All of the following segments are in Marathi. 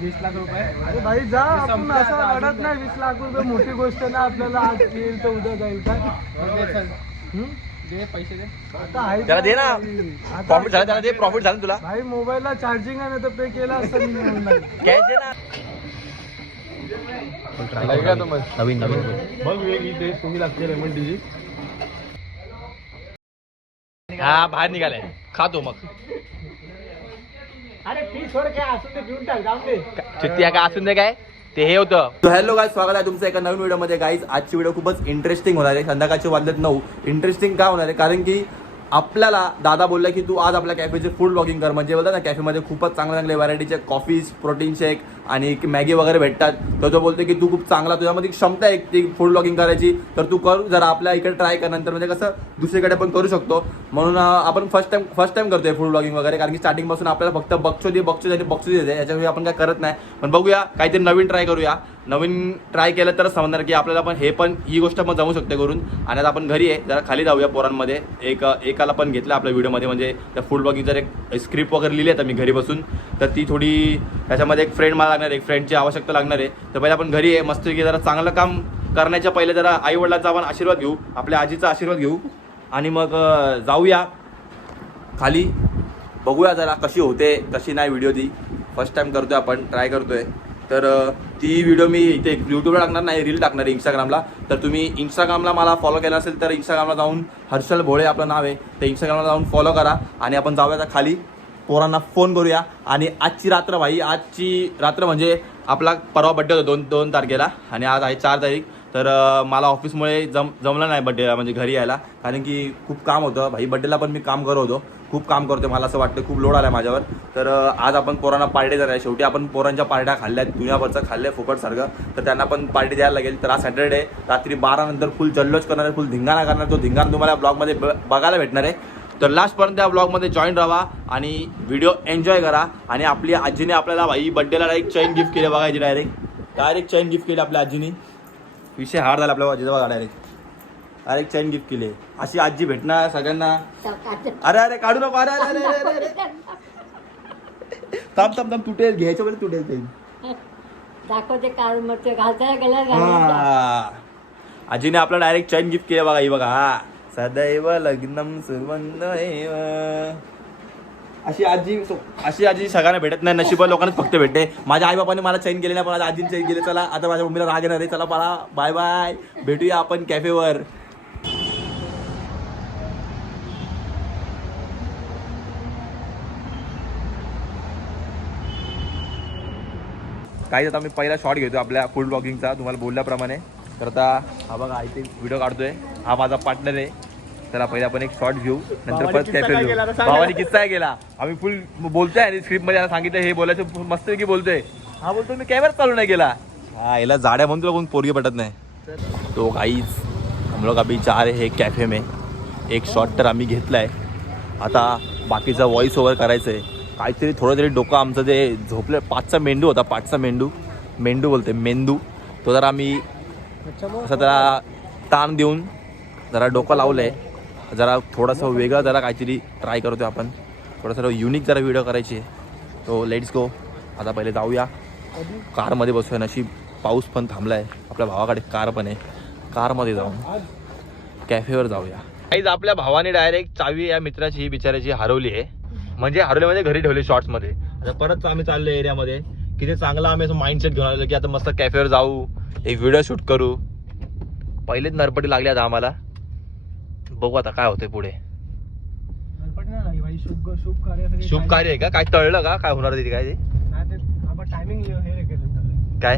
20 लाख रुपये. अरे भाई जा, आपण असं वाढत नाही. 20 लाख रुपये मोठी गोष्ट ना आपल्याला. आज येईल तर उद्या जाईल काय. दे पैसे दे. आता आहे त्याला दे ना. प्रॉफिट झालं त्याला दे. प्रॉफिट झालं तुला. भाई मोबाईलला चार्जिंग आहे ना तर पे केला असतं मी ऑनलाईन. कॅश दे ना. नवीन नवीन बघ वेगळी टेस्ट तुम्ही लागते लेमन टीची. हा बाहेर निघालाय. खातो मग. अरे फी सोड काय असून ते घेऊन टाक. जाऊन दे. चित्ती काय असून दे काय ते हे होतं. तो हॅलो गाईज, स्वागत आहे तुमचं एका नवीन व्हिडिओमध्ये. गाईज आजची व्हिडिओ खूपच इंटरेस्टिंग होणार आहे. संध्याकाळचे वाजलेत 9. इंटरेस्टिंग का होणार आहे कारण की आपल्याला दादा बोलला की तू आज आपल्या कॅफेचे फूड ब्लॉगिंग कर. म्हणजे बोलतात ना कॅफेमध्ये खूपच चांगले व्हरायटीचे कॉफीज, प्रोटीन शेक आणि मॅगी वगैरे भेटतात. तर तो बोलतो की तू खूप चांगला, तुझ्यामध्ये क्षमता आहे ती फूड ब्लॉगिंग करायची, तर तू कर जरा आपल्या इकडे ट्राय कर. नंतर म्हणजे कसं दुसरीकडे पण करू शकतो. म्हणून आपण फर्स्ट टाइम करतोय फूड ब्लॉगिंग वगैरे. कारण की स्टार्टिंगपासून आपल्याला फक्त बक्षोदी देते. याच्यामुळे आपण काय करत नाही. पण बघूया काहीतरी नवीन ट्राय करूया. नवीन ट्राय केलं तर समजणार की आपल्याला पण ही गोष्ट मग जमू शकते करून. आणि आता आपण घरी आहे, जरा खाली जाऊया पोरांमध्ये. एकाला पण घेतलं आपल्या व्हिडिओमध्ये. म्हणजे त्या फूड ब्लॉगिंग जर एक स्क्रिप्ट वगैरे लिहिली आहे तर मी घरी बसून, तर ती थोडी त्याच्यामध्ये एक फ्रेंड मला लागणार आहे, एक फ्रेंडची आवश्यकता लागणार आहे. तर पहिले आपण घरी आहे मस्त की जरा चांगलं काम करण्याच्या पहिले जरा आईवडिलांचा आपण आशीर्वाद घेऊ, आपल्या आजीचा आशीर्वाद घेऊ आणि मग जाऊया खाली. बघूया जरा कशी होते कशी नाही व्हिडिओ. ती फर्स्ट टाइम करतोय आपण, ट्राय करतोय. तर ती व्हिडिओ मी इथे यूट्यूबला टाकणार नाही, रील टाकणार आहे इंस्टाग्रामला. तर तुम्ही इंस्टाग्रामला मला फॉलो केला असेल तर इंस्टाग्रामला जाऊन हर्षल भोळे आपलं नाव आहे, तर इंस्टाग्रामला जाऊन फॉलो करा. आणि आपण जाऊया खाली, पोरांना फोन करूया. आणि आजची रात्र म्हणजे आपला परवा बड्डे होता 2 तारखेला आणि आज आहे 4 तारीख. तर मला ऑफिसमुळे जमलं नाही बड्डेला, म्हणजे घरी यायला, कारण की खूप काम होतं. भाई बड्डेला पण मी काम करत होतो, खूप काम करतो. मला असं वाटतं खूप लोड आला माझ्यावर. तर आज आपण पोरांना पार्टी देणार आहे. शेवटी आपण पोरांच्या पार्ट्या खाल्ल्यात, दुनियाभरचं खाल्लं आहे फुकटसारखं, तर त्यांना पण पार्टी द्यायला लागेल. तर आज सॅटर्डे रात्री 12 नंतर फुल जल्लोष करणार आहे, फुल धिंगाणा करणार. तो धिंगाणा तुम्हाला ब्लॉगमध्ये बघायला भेटणार आहे. तर लास्टपर्यंत त्या ब्लॉगमध्ये जॉईन राहा आणि व्हिडिओ एन्जॉय करा. आणि आपली आजीने आपल्याला भाई बड्डेला डायरेक्ट चैन गिफ्ट केली बघायची. डायरेक्ट चैन गिफ्ट केली आपल्या आजीने. विषय हार्ड झाला आपल्या आजीचा बघा. डायरेक्ट चैन गिफ्ट केली. अशी आजी भेटणार सगळ्यांना. अरे काढू नको. अरे थांब तुटेल, घ्यायच्या वेळेस तुटेल ते. आजीने आपला डायरेक्ट चैन गिफ्ट केली बघा. ही बघा, सदैव लग्नम सुवंदैव. अशी आजी सगळ्यांना भेटत नाही, नशिबा लोकांना फक्त भेटते. माझ्या आई बापाने मला चैन केली नाही, पण माझ्या आजीने चैन केली. चला आता माझ्या मम्मीला राग येणार आहे. चला मला बाय बाय, भेटूया आपण कॅफेवर. काही आता मी पहिला शॉट घेतो आपल्या फूड ब्लॉगिंगचा तुम्हाला बोलल्याप्रमाणे. तर आता हा बघा इथे व्हिडिओ काढतोय, हा माझा पार्टनर आहे. चला पहिले आपण एक शॉट घेऊ, नंतर परत कॅफे घेऊ. भावानी किस्सा आहे गेला. आम्ही फुल बोलतोय आणि स्क्रिप्ट मध्ये सांगितलं हे बोलायचं मस्त की बोलतोय. हा बोलतो मी कॅमेरा चालू नाही केला. हा याला जाड्या म्हणतो कोण पोरगी पटत नाही. तो गाईज हम लोग अभी जा रहे हैं कैफे में. एक शॉट तर आम्ही घेतलाय, आता बाकीचा व्हॉइस ओव्हर करायचं आहे. काहीतरी थोडं तरी डोकं आमचं ते झोपलं. 5चा मेंदू होता, 5चा मेंदू बोलते मेंदू. तो जरा आम्ही असं त्याला ताण देऊन जरा डोकं लावलंय. जरा थोडंसं वेगळं जरा काहीतरी ट्राय करतो आपण. थोडंसं युनिक जरा व्हिडिओ करायची आहे. तो लेट्स गो. आता पहिले जाऊया कारमध्ये बसूया. नशीब पाऊस पण थांबला आहे. आपल्या भावाकडे कार पण आहे. कारमध्ये जाऊन कॅफेवर जाऊया. काहीच आपल्या भावाने डायरेक्ट चावी या मित्राची ही बिचाराची हरवली आहे. म्हणजे घरी ठेवले शॉर्ट्समध्ये. आता परत आम्ही चाललो एरियामध्ये की ते चांगला आम्ही असं माइंडसेट घेऊन आलो की आता मस्त कॅफेवर जाऊ, एक व्हिडिओ शूट करू. पहिलेच नरपटी लागली आता आम्हाला. बघू आता काय होतंय पुढे. शुभ कार्य आहे का काय, तळलं का काय होणार तिथे काय ते काय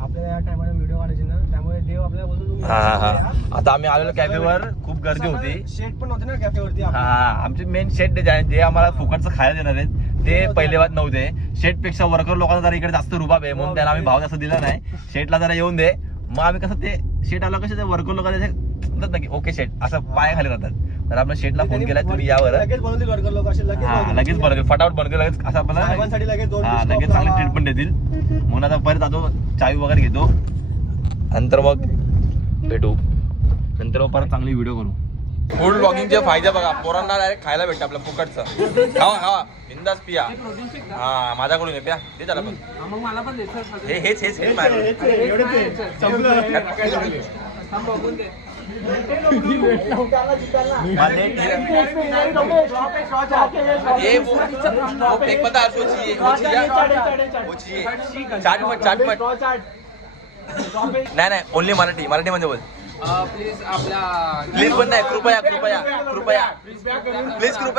आपल्याला टायमाला व्हिडिओ काढायचे ना, त्यामुळे देव आपल्याला बोलतो. हा आता आम्ही आलेलो कॅफेवर. खूप गर्दी होती. शेट पण होते ना कॅफेवरती. आमचे मेन शेट जे आम्हाला फुकटचं खायला देणार आहेत ते पहिले बात नव्हते. शेट पेक्षा वर्कर लोकांना जरा इकडे जास्त रुबाब आहे, म्हणून त्याला आम्ही भाव जास्त दिला नाही. शेटला जरा येऊन दे. मग आम्ही कसं ते शेट आला कसं ते वर्कर लोक म्हणतात ना की ओके शेट असं पाया खाली राहतात. तर आपण शेटला फोन केला तुम्ही यावर लगेच बनवतील फटाफट बनवतील लगेच. असं आपल्याला लगेच चांगली ट्रीटमेंट देतील. म्हणून आता परत जातो, चावी वगैरे घेतो, नंतर मग भेटू. नंतर मग परत चांगली व्हिडिओ करू. फूड ब्लॉगिंगचे फायदे बघा. पोरांना डायरेक्ट खायला भेटतं आपलं फुकटचं. खावा खावा बिंदास पिया. प्रोटीन शेक हा माझ्याकडून आहे प्या ते झालं पण मग मला पण द्यायचं. हेच माझ्याकडून. बघून दे. ये वो फेक बता सोचिए चाटमट नाही ओनली मराठी मध्ये बोल. प्लीज आपल्या प्लीज पण नाही कृपया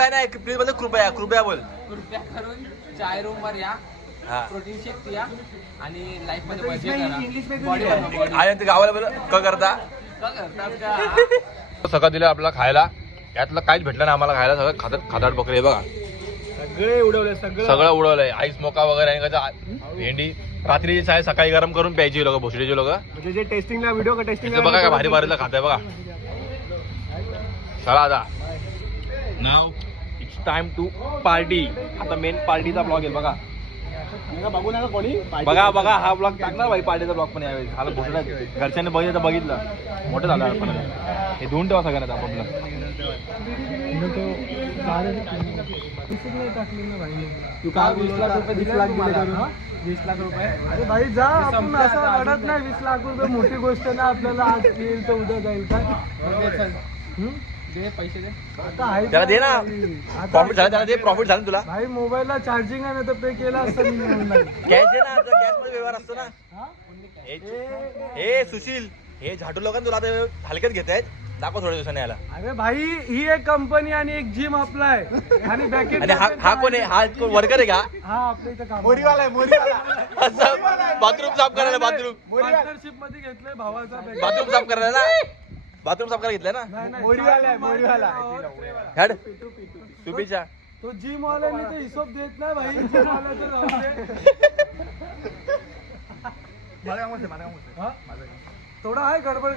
नाही प्लीज म्हणजे कृपया बोल. कृपया करून चाय रूम वर या. हा प्रोटीन शेक पिया आणि लाईफ मध्ये मजा करा. बॉडी बनवा. आणि ते गावाला बोल क करता का करतात का? सगळं दिलं आपला खायला. यातलं काहीच भेटलं ना आम्हाला खायला. सगळं खादाड बकरे हे बघा सगळे उडवले सगळं उडवलंय. आईस मोका वगैरे आणि कसं भेंडी रात्रीची चाय सकाळी गरम करून प्यायची लोक भोसडीचे लोक. म्हणजे जे टेस्टिंगला व्हिडिओ का टेस्टिंग बघा का भारी भारीला खाताय बघा. चला आता नाव इट्स टाइम टू पार्टी. आता मेन पार्टीचा ब्लॉग आहे बघा. बघू नका कोणी बघा हा ब्लॉग टाकणार भाई. पार्टीचा ब्लॉग पण यावेळी झालं भोसड्या घरच्यांनी बघितलं मोठं झालं आपण. हे धुवून ठेवा सगळ्यांना आपण. तू का 20 लाख रुपये दिले मला? 20 लाख रुपये. अरे भाई जा आपण असं रडत नाही. 20 लाख रुपये मोठी गोष्ट ना आपल्याला. आज येईल तर उद्या जाईल काय. दे पैसे दे. आता आहे त्याला दे ना. प्रॉफिट झालं त्याला दे. प्रॉफिट झालं तुला. भाई मोबाईलला चार्जिंग आहे ना तर पे केला असतं मी ऑनलाईन. कॅश दे ना. कॅश मध्ये व्यवहार असतो ना. हे सुशील हे झाटू लोकांना तुला आता हलक्यात घेत आहेत. दाखव थोड्या दिवसांनी याला. अरे भाई ही एक कंपनी आणि एक जिम आपला आहे आणि बॅकेट. आणि हा कोण आहे? हा वर्कर आहे का? हा आपल्या इथं काम मोरीवाला बाथरूम साफ करायला. पार्टनरशिप मध्ये घेतलंय भावाचा package. बाथरूम साफ करायला ना. बाथरूम साफ करायला घेतलंय ना. नाही, मोरीवाला हॅड सुबीच्या तो जिम वाल्याने तर हिशोब देत नाही भाई. जिम वाल्याचं जाऊ दे. हा? थोडा आहे गडबड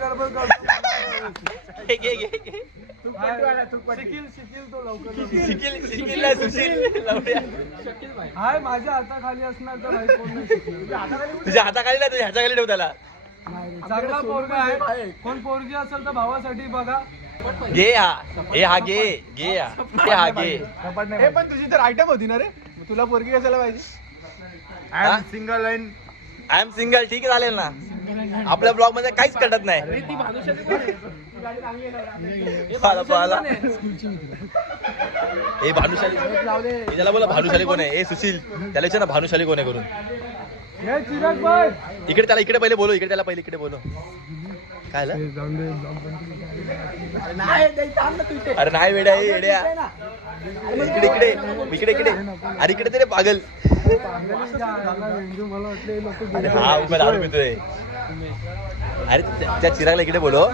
शिकील तो लवकर. सुशील हाय माझ्या हाताखाली असणार तर भाई कोण नाही शिकणार. तुझ्या हाताखाली नाही तुझ्या ह्याच्याखाली ठेव त्याला. चांगला पोरगा आहे. कोण पोरगी असेल तर भावासाठी बघा. घे हा घे पण तुझी तर आयटम होती ना रे. तुला पोरगी कशाला पाहिजे. Single line I am single. ठीक आहे चालेल ना. आपल्या ब्लॉग मध्ये काहीच कटत नाही. ती भानुशाली कोण आहे? हे भानुशाली त्याला बोला भानुशाली कोण आहे. हे सुशील त्याला विचार ना भानुशाली कोण आहे करून. हे चिराग भाई इकडे त्याला इकडे पहिले बोलो. इकडे त्याला पहिले इकडे बोलो. काय अरे नाही वेड्या येड्या. इकडे अरे इकडे तरी पागल. मला वाटलं लोक अरे हा उभा दारू पितोय. अरे त्या चिरागला इकडे बोलो.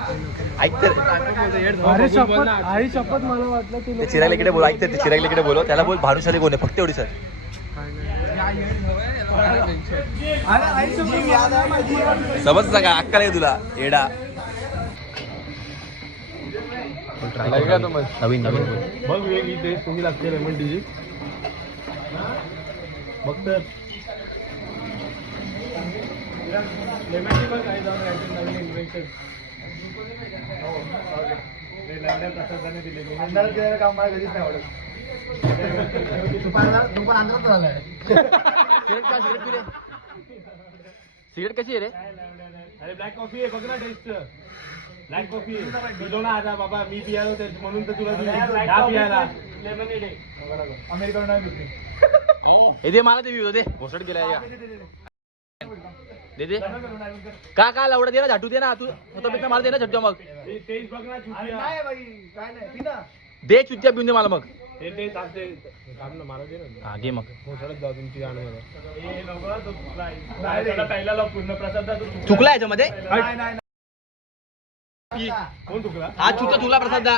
ऐक तर अरे शपथ आई शपथ मला वाटलं त्या चिरागला इकडे बोलो. ऐक तर चिरागला इकडे बोलो. त्याला बोल भानुशाली कोण आहे फक्त एवढी सर. समजता का अक्का नाही तुला येडा. नवीन बघ वेगळी टेस्ट तुम्ही लागते लेमन टीची. बघ तर लेमन टी पण काही जाऊन नवीन इन्व्हेन्शन. प्रसादाने दिले काम मला कधीच नाही आवडत. दुकान आंध्रात झालंय. सिगरेट कशी आहे रे. अरे ब्लॅक कॉफी आहे बघ ना टेस्ट. ब्लॅक कॉफी दिलो ना आता बाबा. मी पियालो म्हणून तर तुला पियाला. अमेरिकन नाही पिते. हे दे मला ते व्ह्यू दे. घोसट गेला या दे का लावडा दे ना. झाटू दे ना. तू स्वतः मला दे ना झटक्या. मग दे चुत्या पिऊन दे मला. मग हा घे मग. चुकला याच्यामध्ये. हा चुकला तुला प्रसाद दा.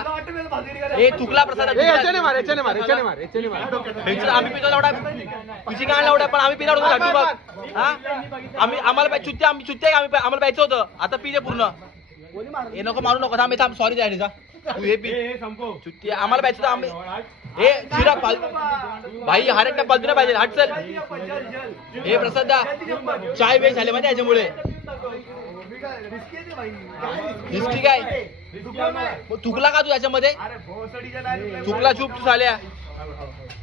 ए चुकला प्रसाद. आम्ही पितो लावडा. तुझी काय लावडा पण आम्ही पिला होतो झाटू बघ. हा आम्हाला चुत्या आम्हाला प्यायचं होतं. आता पी दे पूर्ण. हे नको मारू नको. थांब थांब सॉरी द्यायचा. तू हे पी चुत्ती. आम्हाला प्यायचं होतं. आम्ही हे चिरा भाई हरेक पालतू नाही पाहिजे. हट चल. हे प्रसाद दा चाय वेस्ट झाले माहिती याच्यामुळे. रिस्की काय मग थुकला का तू याच्यामध्ये थुकला चूप तू झाल्या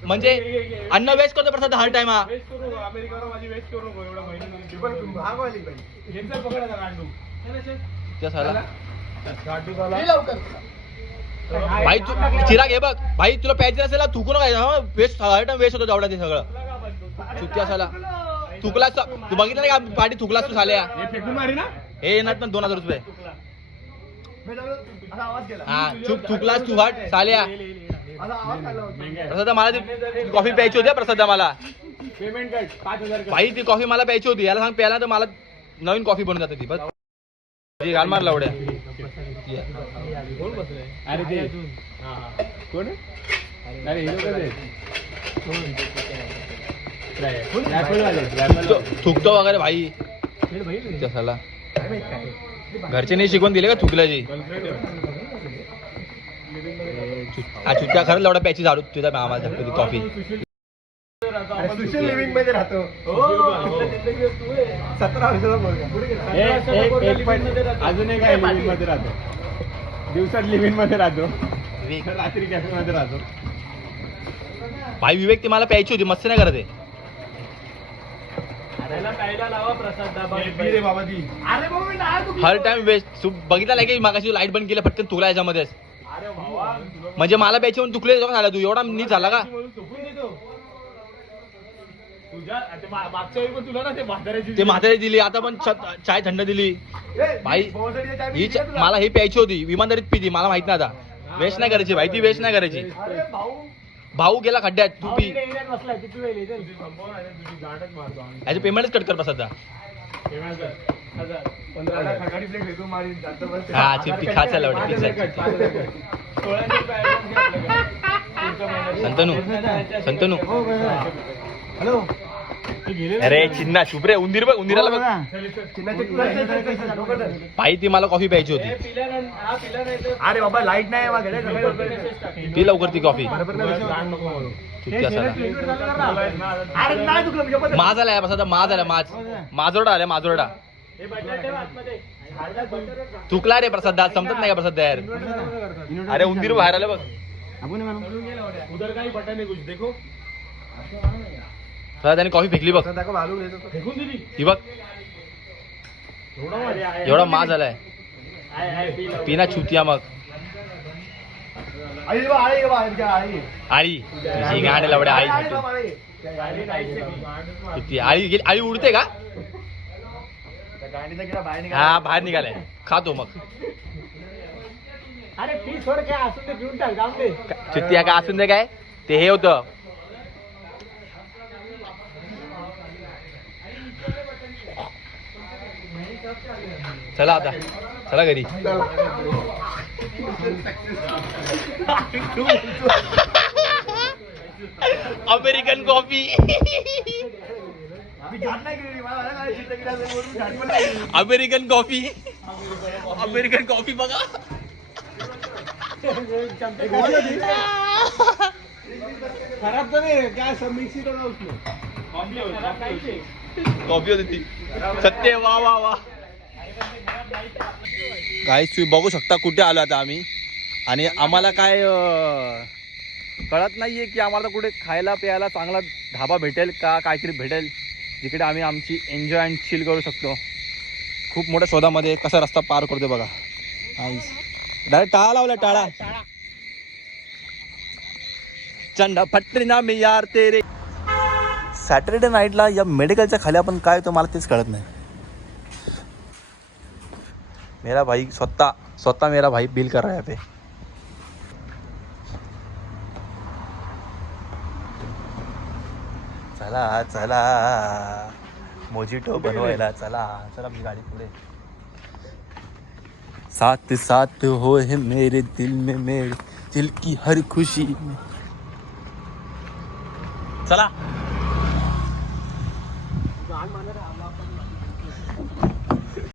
म्हणजे अन्न वेस्ट करतो प्रसाद हर टाइम हा भाई तू चिराग हे बघ भाई तुला प्यायचं असेल थुकू नका वेस्ट हर टाइम वेस्ट होतो जेवढा ते सगळं चुत्या साला थुकलास तू बघितलं नाही का पाठी थुकलास तू झाल्या हे येणार ना 2000 रुपये हा चुप थुकलास तू हट साल्या प्रसाद मला ती कॉफी प्यायची होती प्रसाद मला पेमेंट कर 5000 भाई ती कॉफी मला प्यायची होती याला सांग प्यायला तर मला नवीन कॉफी बनवून जाते ती बस घाल मार लावड्या अरे ते कोण अरे हे लोक थुकतो वगैरे भाई साला घरचे नाही शिकवून दिले का थुकल्याची हा चुत्या खरंच लवडा प्यायची झाडू तुझ्या आम्हाला ती कॉफी लिव्हिंग मध्ये राहतो 17 अजून एक लिव्हिंग मध्ये राहतो दिवसात लिव्हिंग मध्ये राहतो रात्री कॅफे मध्ये राहतो भाई विवेक ती मला प्यायची होती मस्त नाही करत आहे हर टाइम वेस्ट तू बघितला की मागाशी लाईट बंद केलं फटकन तुला याच्यामध्येच म्हणजे मला प्यायची म्हणून तुकले झाला तू एवढा नीट झाला का ते म्हातारी दिली आता पण चाय थंड दिली भाई ही मला ही प्यायची होती इमानदारीत पिती मला माहित नाही आता वेस्ट नाही करायची भाई ती वेस्ट नाही करायची भाऊ गेला खड्ड्यात तू पी याचे पेमेंटच कट कर बस आता हा चिप्टी खायचा लावडे संतनू हॅलो अरे चिन्ना चुप रे उंदीर बघ उंदीराला बघ भाई ती मला कॉफी प्यायची होती अरे बाबा लाईट नाही ती लवकर ती कॉफी माझ आलाय बस आता माझ आलाय माझोरडा आलाय माझोरडा चुकला रे प्रसाद दाद समजत नाही का प्रसाद यार अरे उंदीर बाहेर आलं बघ उधर काही बटन आहे कुछ देखो त्याने कॉफी फेकली बघ फेकून दिली ती बघ एवढा माज आलाय पिना छुतिया मग आळी तुझी गाडी लवड्या आळी किती आळी गेली आळी उडते का हा बाहेर निघालाय खातो मग अरे ती सोड काय असून ते घेऊन टाक जाऊन दे छुत्तिया का असून दे काय ते हे होतं चला आता चला घरी American coffee American coffee American coffee बघा खराब तर नाही काय सब मिक्सी तो कॉफी होती ती सत्य वा वा वा गाईस तुम्ही बघू शकता कुठे आलो आता आम्ही आणि आम्हाला काय कळत नाहीये की आम्हाला कुठे खायला प्यायला चांगला ढाबा भेटेल का काहीतरी भेटेल जिकडे आम्ही आमची एन्जॉय अँड चिल करू शकतो. खूप मोठ्या शोधामध्ये कसा रस्ता पार करतो बघा. डायरेक्ट टाळा लावला टाळा. चंडा फटरी ना मी यार तेरे. सॅटर्डे नाईटला या मेडिकलच्या खाली आपण काय होतं मला तेच कळत नाही. मेरा भाई स्वतः मेरा भाई बिल कर रहा है पे. चला चला मोजिटो बनवायला चला चला आपली गाडी पुढे. साथ साथ हो है मेरे दिल में मेरे दिल की हर खुशी में. चला